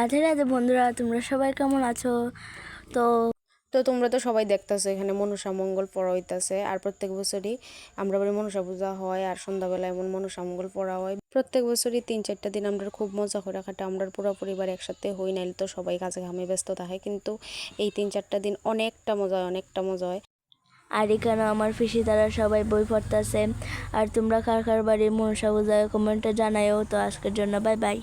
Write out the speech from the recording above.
রাধে রাধে বন্ধুরা, তোমরা সবাই কেমন আছো? তো তো তোমরা তো সবাই দেখতেছো এখানে মনসা মঙ্গল পড়া হইতাছে। আর প্রত্যেক বছরই আমরা বাড়ি মনসা পূজা হয় আর সন্ধ্যাবেলা এমন মনসা মঙ্গল পড়া হয়। প্রত্যেক বছরই 3-4টা দিন আমরা খুব মজা করে কাটে। আমরা পুরো পরিবার একসাথে হই, নাইলে তো সবাই কাজে কামে ব্যস্ত থাকে, কিন্তু এই 3-4টা দিন অনেকটা মজা হয়, অনেকটা মজা হয়। আর এখানে আমার পিসি তারা সবাই বই পড়তেছে। আর তোমরা কার কার বাড়ি মনসা পূজায় কমেন্টে জানাইও। তো আজকের জন্য বাই বাই।